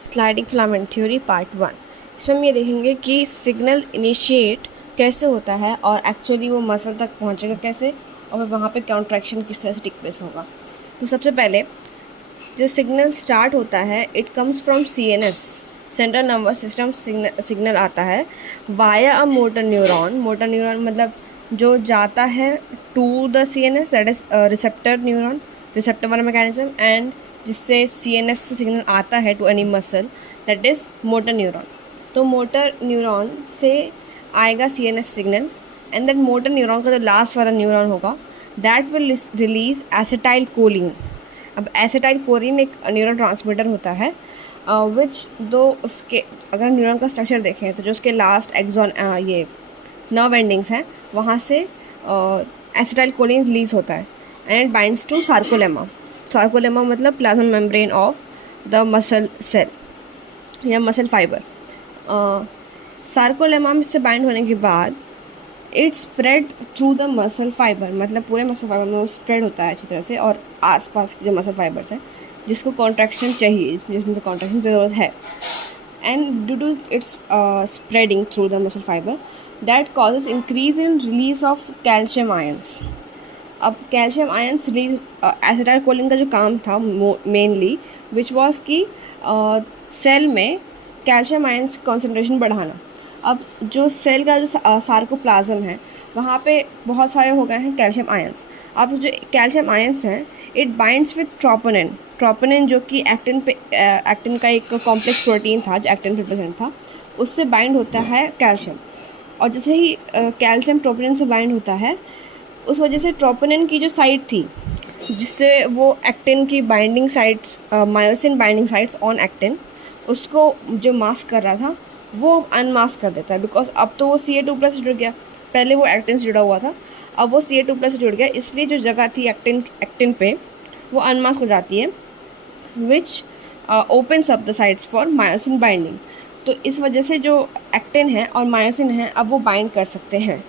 Sliding filament theory part 1। इसमें हम ये देखेंगे कि सिग्नल इनिशिएट कैसे होता है और एक्चुअली वो मसल तक पहुंचेगा कैसे और वहाँ पे कॉन्ट्रैक्शन किस तरह से टेक प्लेस होगा। तो सबसे पहले जो सिग्नल स्टार्ट होता है it comes from CNS, central nervous system. Signal आता है via a motor neuron. Motor neuron मतलब जो जाता है to the CNS, that is receptor neuron, receptor वाला मैकेनिज्म, एंड जिससे CNS से सिग्नल आता है to any muscle, that is motor neuron. तो मोटर न्यूरॉन से आएगा CNS signal, and that motor neuron का जो लास्ट वाला न्यूरॉन होगा that will release acetyl choline. अब एसिटाइल कोलिन एक न्यूरो ट्रांसमीटर होता है विच दो उसके अगर न्यूरॉन का स्ट्रक्चर देखें तो जो उसके लास्ट एक्सॉन ये नर्व एंडिंग्स हैं वहाँ से एसिटाइल कोलिन रिलीज होता है and it binds to sarcolemma. Sarcolemma मतलब plasma membrane of the muscle cell या मसल फाइबर। सार्कोलेमा में से बाइंड होने के बाद it spread through the muscle fibre, मतलब पूरे मसल फाइबर में वो स्प्रेड होता है अच्छी तरह से, और आसपास के जो मसल फाइबर्स हैं जिसको कॉन्ट्रैक्शन चाहिए, जिसमें से कॉन्ट्रैक्शन ज़रूरत है, and due to its spreading through the muscle fibre that causes increase in release of calcium ions. अब calcium ions release, acetylcholine का जो काम था मेनली विच वॉज कि सेल में कैल्शियम आयंस कॉन्सेंट्रेशन बढ़ाना। अब जो सेल का जो सार्कोप्लाज्म है वहाँ पे बहुत सारे हो गए हैं कैल्शियम आयंस। अब जो कैल्शियम आयंस हैं it binds with troponin. Troponin जो कि एक्टिन का एक कॉम्प्लेक्स प्रोटीन था जो एक्टिन रिप्रेजेंट था, उससे बाइंड होता है कैल्शियम। और जैसे ही कैल्शियम ट्रोपोनिन से बाइंड होता है उस वजह से ट्रोपोनिन की जो साइट थी जिससे वो एक्टिन की binding sites, myosin binding sites on actin, उसको जो मास्क कर रहा था वो अनमास्क कर देता है। बिकॉज अब तो वो Ca2+ से जुड़ गया, पहले वो एक्टिन से जुड़ा हुआ था, अब वो Ca2+ से जुड़ गया, इसलिए जो जगह थी एक्टिन पे वो अनमास्क हो जाती है विच opens up the sites for myosin binding. तो इस वजह से जो एक्टिन है और मायोसिन है अब वो बाइंड कर सकते हैं।